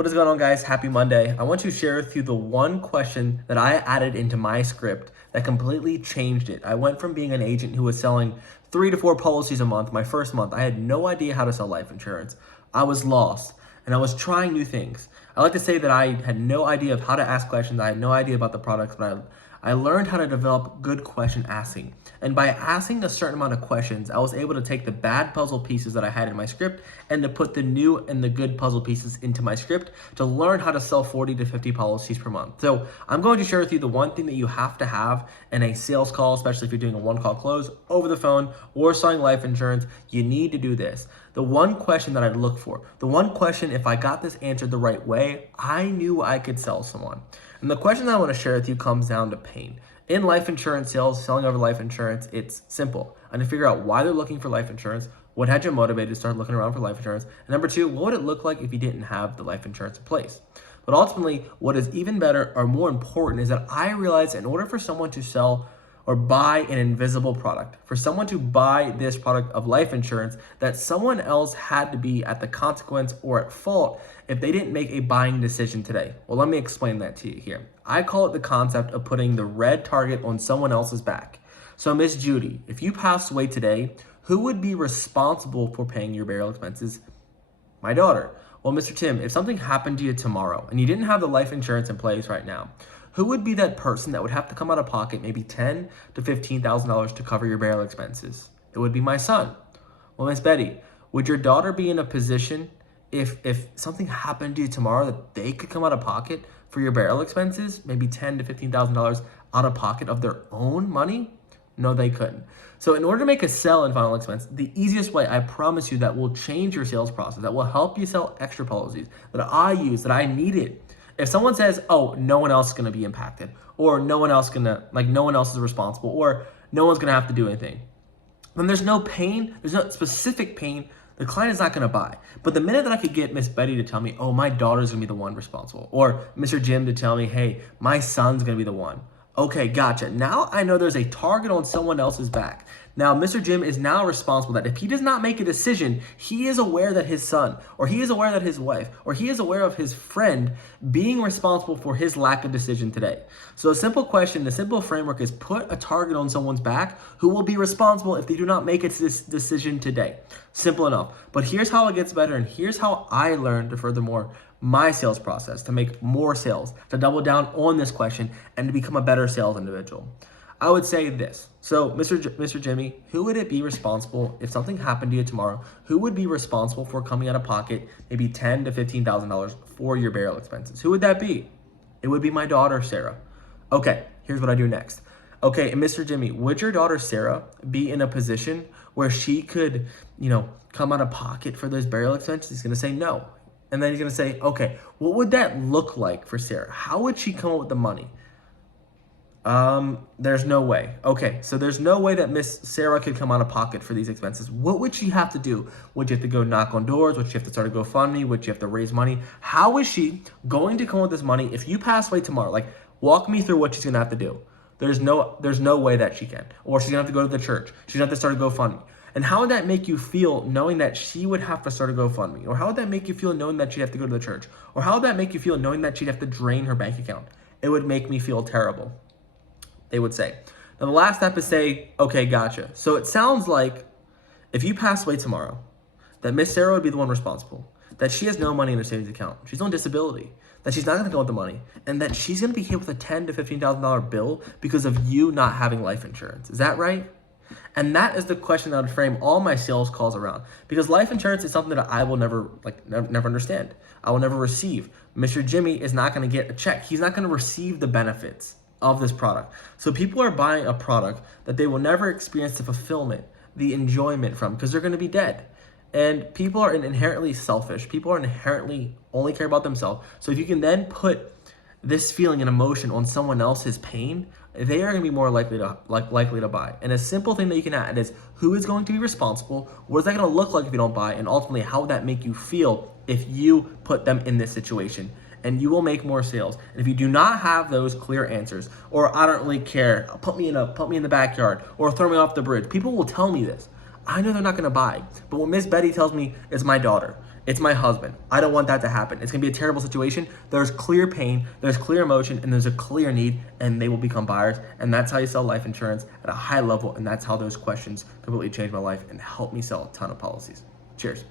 What is going on, guys? Happy Monday. I want to share with you the one question that I added into my script that completely changed it. I went from being an agent who was selling 3 to 4 policies a month. My first month, I had no idea how to sell life insurance. I was lost and I was trying new things. I like to say that I had no idea of how to ask questions. I had no idea about the products, but I learned how to develop good question asking. And by asking a certain amount of questions, I was able to take the bad puzzle pieces that I had in my script and to put the new and the good puzzle pieces into my script to learn how to sell 40 to 50 policies per month. So I'm going to share with you the one thing that you have to have in a sales call, especially if you're doing a one-call close over the phone or selling life insurance. You need to do this. The one question that I'd look for, the one question, if I got this answered the right way, I knew I could sell someone. And the question that I want to share with you comes down to pain. In life insurance sales, selling over life insurance, it's simple. I need to figure out why they're looking for life insurance, what had you motivated to start looking around for life insurance, and number two, what would it look like if you didn't have the life insurance in place? But ultimately, what is even better or more important is that I realized in order for someone to sell or buy an invisible product, for someone to buy this product of life insurance, that someone else had to be at the consequence or at fault if they didn't make a buying decision today. Well, let me explain that to you here. I call it the concept of putting the red target on someone else's back. So Miss Judy, if you passed away today, who would be responsible for paying your burial expenses? My daughter. Well, Mr. Tim, if something happened to you tomorrow and you didn't have the life insurance in place right now, who would be that person that would have to come out of pocket maybe $10,000 to $15,000 to cover your burial expenses? It would be my son. Well, Miss Betty, would your daughter be in a position if something happened to you tomorrow that they could come out of pocket for your burial expenses, maybe $10,000 to $15,000 out of pocket of their own money? No, they couldn't. So in order to make a sell in final expense, the easiest way, I promise you, that will change your sales process, that will help you sell extra policies that I use, that I needed. If someone says, oh, no one else is going to be impacted, or no one else is responsible, or no one's going to have to do anything, then there's no pain, there's no specific pain, the client is not going to buy. But the minute that I could get Miss Betty to tell me, oh, my daughter's going to be the one responsible, or Mr. Jim to tell me, hey, my son's going to be the one. Okay, gotcha. Now I know there's a target on someone else's back. Now, Mr. Jim is now responsible that if he does not make a decision, he is aware that his son, or he is aware that his wife, or he is aware of his friend being responsible for his lack of decision today. So a simple question, the simple framework is put a target on someone's back who will be responsible if they do not make this decision today. Simple enough. But here's how it gets better, and here's how I learned to furthermore my sales process, to make more sales, to double down on this question, and to become a better sales individual. I would say this. So, Mr. Jimmy, who would it be responsible if something happened to you tomorrow? Who would be responsible for coming out of pocket maybe $10,000 to $15,000 for your burial expenses? Who would that be? It would be my daughter, Sarah. Okay, here's what I do next. Okay, and Mr. Jimmy, would your daughter, Sarah, be in a position where she could, come out of pocket for those burial expenses? He's going to say no. And then he's going to say, okay, what would that look like for Sarah? How would she come up with the money? There's no way. Okay, so there's no way that Miss Sarah could come out of pocket for these expenses. What would she have to do? Would you have to go knock on doors? Would she have to start a GoFundMe? Would you have to raise money? How is she going to come up with this money if you pass away tomorrow? Like, walk me through what she's going to have to do. There's no way that she can. Or she's going to have to go to the church. She's going to have to start a GoFundMe. And how would that make you feel knowing that she would have to start a GoFundMe? Or how would that make you feel knowing that she'd have to go to the church? Or how would that make you feel knowing that she'd have to drain her bank account? It would make me feel terrible, they would say. Now the last step is say, okay, gotcha. So it sounds like if you pass away tomorrow, that Miss Sarah would be the one responsible, that she has no money in her savings account, she's on disability, that she's not going to go with the money, and that she's going to be hit with a $10,000 to $15,000 bill because of you not having life insurance. Is that right? And that is the question that I would frame all my sales calls around, because life insurance is something that I will never understand. I will never receive. Mr. Jimmy is not going to get a check. He's not going to receive the benefits of this product. So people are buying a product that they will never experience the fulfillment, the enjoyment from, because they're going to be dead. And people are inherently selfish. People are inherently only care about themselves. So if you can then put this feeling and emotion on someone else's pain, they are going to be more likely to buy. And a simple thing that you can add is who is going to be responsible, what is that going to look like if you don't buy, and ultimately how would that make you feel if you put them in this situation. And you will make more sales. And if you do not have those clear answers, or I don't really care, put me in the backyard, or throw me off the bridge, people will tell me this. I know they're not going to buy. But what Miss Betty tells me is my daughter. It's my husband. I don't want that to happen. It's gonna be a terrible situation. There's clear pain, there's clear emotion, and there's a clear need, and they will become buyers. And that's how you sell life insurance at a high level, and that's how those questions completely changed my life and helped me sell a ton of policies. Cheers.